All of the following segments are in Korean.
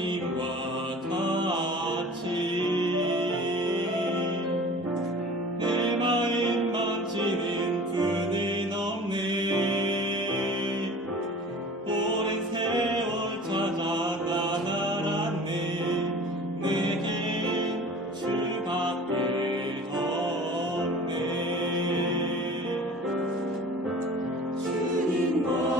하나님과 같이 내 마음 만지는 분은 없네. 오랜 세월 찾아 나날 안네. 내겐 주밖에 없네. 주님과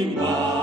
Imam.